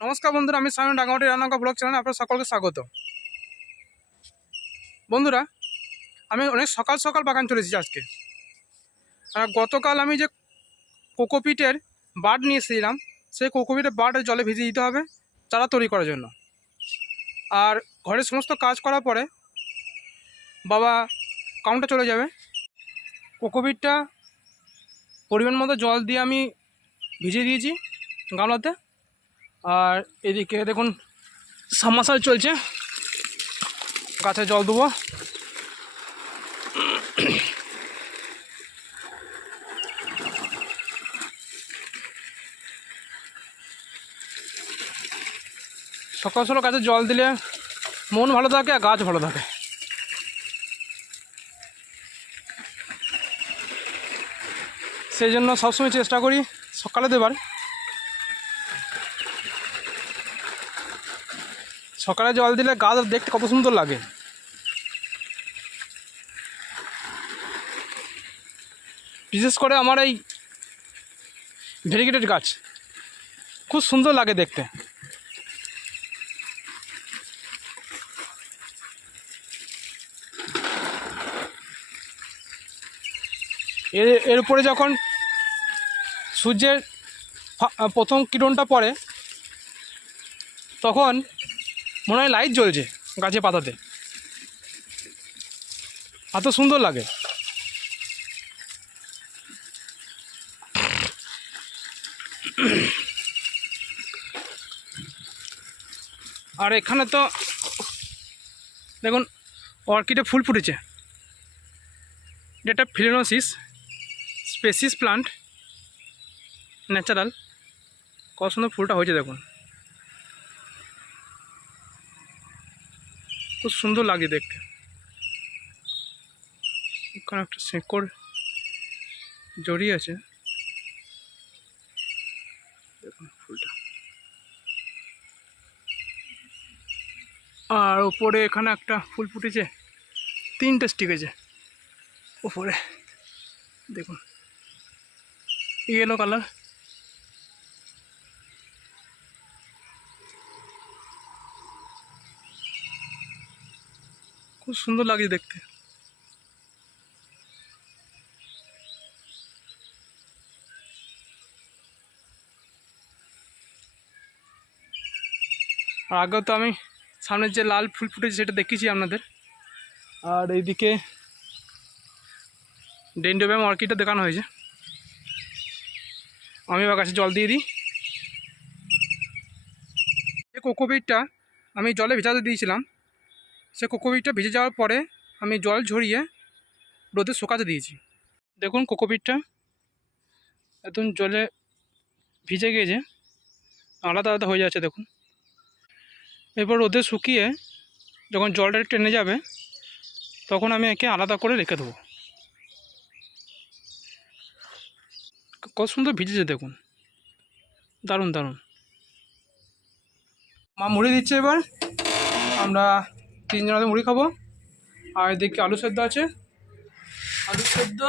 নমস্কার বন্ধুরা, আমি সায়ন ডাঙ্গামাটি রান্নাঘর ব্লগ চ্যানেলে আপনার সকলকে স্বাগত। বন্ধুরা, আমি অনেক সকাল সকাল বাগান চলে এসেছি আজকে। আর গতকাল আমি যে কোকোপিটের বাড নিয়ে এসেছিলাম, সেই কোকোপিটের বাড জলে ভিজিয়ে দিতে হবে চারা তৈরি করার জন্য। আর ঘরের সমস্ত কাজ করার পরে বাবা কাউন্টে চলে যাবে। কোকোপিটটা পরিমাণ মতো জল দিয়ে আমি ভিজিয়ে দিয়েছি গামলাতে। আর এদিকে দেখুন সাবমার্সাল চলছে, গাছে জল দেবো। সকাল সকাল গাছে জল দিলে মন ভালো থাকে আর গাছ ভালো থাকে। সেই জন্য সবসময় চেষ্টা করি সকালে দেবার। সকালে জল দিলে গাছ দেখতে কত সুন্দর লাগে। বিশেষ করে আমার এই ভেরিগেটেড গাছ খুব সুন্দর লাগে দেখতে। এর উপরে যখন সূর্যের প্রথম কিরণটা পড়ে তখন মনে হয় লাইট জ্বলছে গাছে পাতাতে, এত সুন্দর লাগে। আর এখানে তো দেখুন অর্কিডে ফুল ফুটেছে। এটা ফিলেনোসিস স্পেসিস প্লান্ট, ন্যাচারাল। কত সুন্দর ফুলটা হয়েছে দেখুন, খুব সুন্দর লাগে দেখতে। ওখানে একটা শেকড় জড়িয়ে আছে, দেখুন ফুলটা। আর ওপরে এখানে একটা ফুল ফুটেছে, 3টে স্টিক আছে ওপরে, দেখুন ইয়েলো কালার। খুব সুন্দর লাগছে দেখতে। আর আগেও তো আমি সামনের যে লাল ফুল ফুটেছে সেটা দেখিয়েছি আপনাদের। আর এইদিকে ডেন্ডোবিয়াম অর্কিডটা দেখানো হয়েছে। আমি এবার গাছে জল দিয়ে দিই। এই কোকোপিটটা আমি জলে ভেজাতে দিয়েছিলাম, সে কোকোপিটটা ভিজে যাওয়ার পরে আমি জল ঝরিয়ে রোদে শুকাতে দিয়েছি। দেখুন কোকোপিটটা একদম জলে ভিজে গিয়েছে, আলাদা আলাদা হয়ে যাচ্ছে দেখুন। এরপর রোদে শুকিয়ে যখন জলটা টেনে যাবে তখন আমি একে আলাদা করে রেখে দেবো। কত সুন্দর ভিজেছে দেখুন, দারুণ দারুণ। মা মুড়ি দিচ্ছে, এবার আমরা 3 জনাতে মুড়ি খাবো। আর এদিকে আলু সেদ্ধ আছে, আলু সেদ্ধ,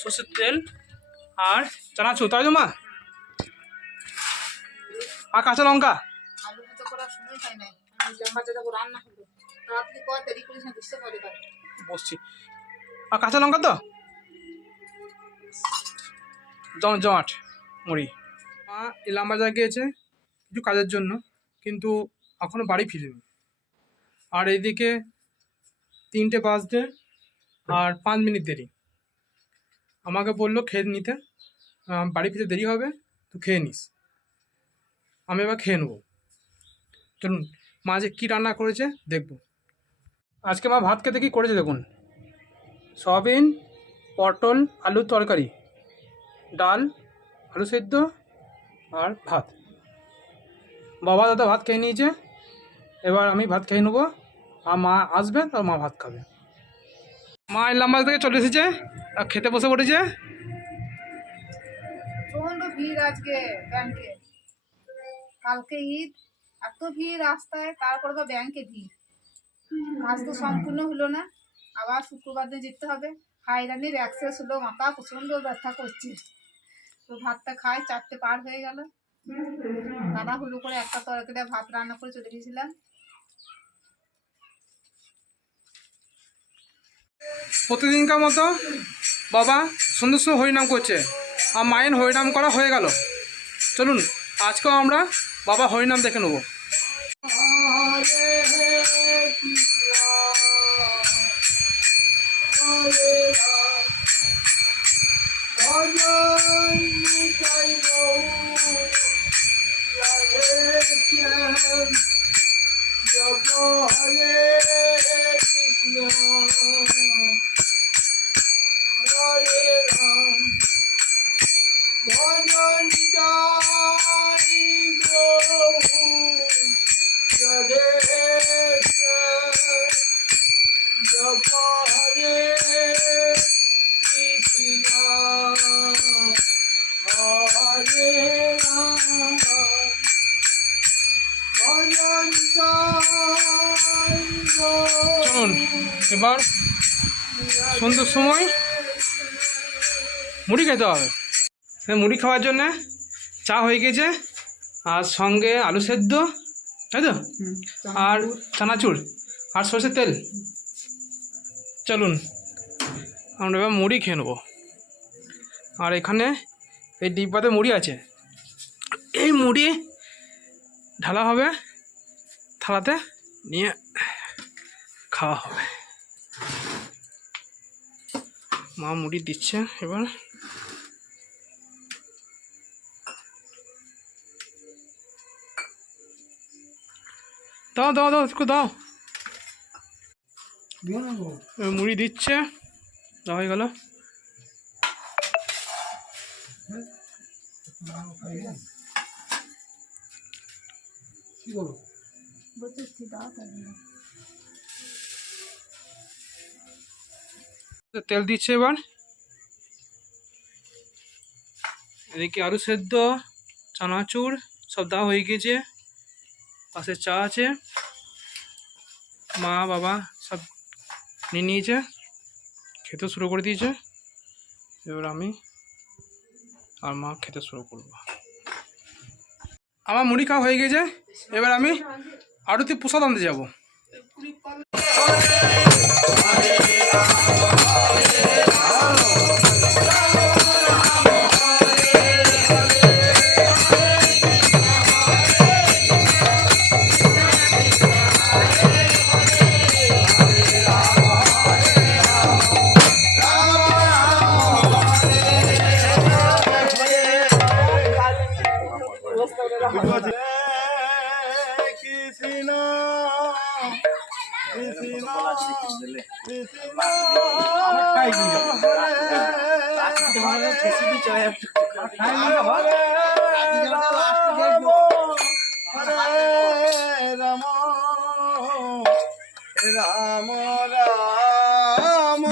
সর্ষের তেল আর চানাচুর, তাই তো মা? আর কাঁচা লঙ্কা। বসছি। আর কাঁচা লঙ্কা তো জমাট মুড়ি। মা এলাম বাজার গিয়েছে কিছু কাজের জন্য, কিন্তু এখনও বাড়ি ফিরেনি। আর এইদিকে 3টে বাজতে আর 5 মিনিট দেরি। আমাকে বললো খেয়ে নিতে, বাড়ি ফিরতে দেরি হবে, তো খেয়ে নিস। আমি এবার খেয়ে নেবো। চলুন মা যে কী রান্না করেছে দেখব। আজকে মা ভাত খেতে কী করেছে দেখুন, সয়াবিন, পটল, আলুর তরকারি, ডাল, আলু সেদ্ধ আর ভাত। বাবা দাদা ভাত খেয়ে নিয়েছে, এবার আমি ভাত খেয়ে নেবো। আর মা আসবে, আর মা ভাত খাবে। মা ইলামবাজার থেকে চলে এসেছে আর খেতে বসে পড়েছে। প্রচন্ড ভিড় আজকে ব্যাংকে, কালকে ঈদ, এত ভিড় রাস্তায়, তারপরে তো ব্যাংকে ভিড়। কাজ তো সম্পূর্ণ হলো না, আবার শুক্রবার দিন যেতে হবে। হাইরানির অ্যাক্সেস হলো, মাথা প্রচন্ড ব্যথা করছে। তো ভাতটা খাই, 4টে পার হয়ে গেল। তাড়াহুড়ো করে একটা তরকারি আর ভাত রান্না করে চলে গেছিলাম। প্রতিদিনকার মতো বাবা সন্ধ্যের সময় হরিনাম করছে, আর মায়ের হরিনাম করা হয়ে গেল। চলুন আজকেও আমরা বাবা হরিনাম দেখে নেব। চলুন এবার সন্ধ্যের সময় মুড়ি খেতে হবে। মুড়ি খাওয়ার জন্যে চা হয়ে গেছে, আর সঙ্গে আলু সেদ্ধ, তাই তো, আর চানাচুর আর সরষের তেল। চলুন আমরা এবার মুড়ি খেয়ে নেবো। আর এখানে এই ডিব্বাতে মুড়ি আছে, এই মুড়ি ঢালা হবে থালাতে, নিয়ে খাওয়া হবে। মা মুড়ি দিচ্ছে এবার। দাও দাও দাও একটু দাও। মুড়ি দিচ্ছে, দেওয়া হয়ে গেল। তেল দিচ্ছে এবার। এদিকে আলু সেদ্ধ, চানাচুর সব দেওয়া হয়ে গেছে, পাশে চা আছে, মা বাবা সব নিয়ে নিয়েছে, খেতে শুরু করে দিয়েছে। এবার আমি আর মা খেতে শুরু করব। আমার মুড়ি খাওয়া হয়ে গেছে, এবার আমি আরতি প্রসাদ আনতে যাবো। রাম রাম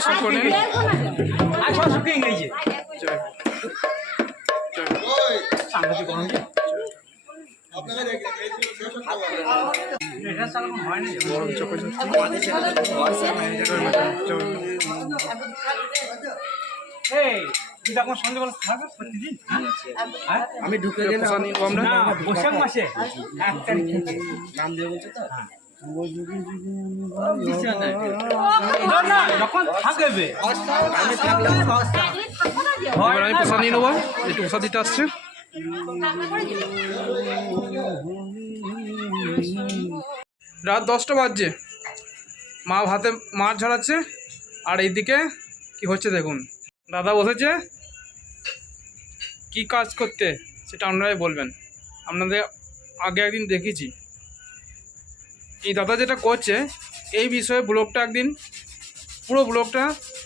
দর্শন করলেন। গরম চোখে আমি ঢুকে গেলাম প্রসাদ নিবো আমরা। বৈশাখ মাসে 1 তারিখ থেকে নাম দিয়ে বলছো তো যখন থাকবে আমি থাকলাম এবার আমি প্রসাদ নিয়ে নেবো, একটু প্রসাদ দিতে আসছে। রাত 10টা বাজছে, মা ভাতে মাছ ঝরাচ্ছে, আর এইদিকে কি হচ্ছে দেখুন। দাদা বসেছে কি কাজ করতে সেটা আপনারাই বলবেন। আপনাদের আগে একদিন দেখেছি এই দাদা যেটা করছে, এই বিষয়ে ব্লগটা একদিন পুরো ব্লগটা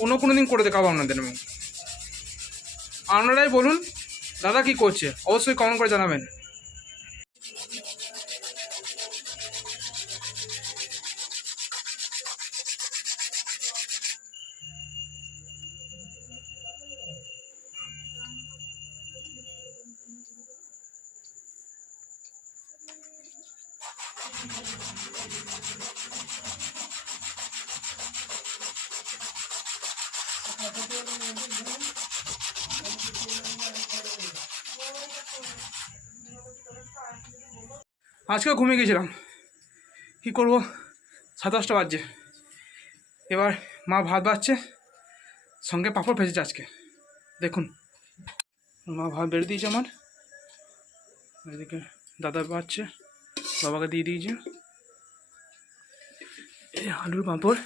কোনো দিন করে দেখাবো আপনাদের। আমি আপনারাই বলুন দাদা কি করছে, অবশ্যই কমেন্ট করে জানাবেন। আজকে ঘুমিয়ে গেছিলাম, কী করবো, 7:30 বাজছে। এবার মা ভাত বাড়ছে, সঙ্গে পাঁপড় ভেজেছে আজকে। দেখুন মা ভাত বেড়ে দিয়েছে আমার, এদিকে দাদা বাড়ছে, বাবাকে দিয়ে দিয়েছে এই আলুর পাঁপড়।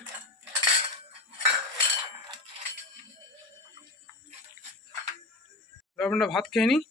আপনারা ভাত খেয়ে নিই।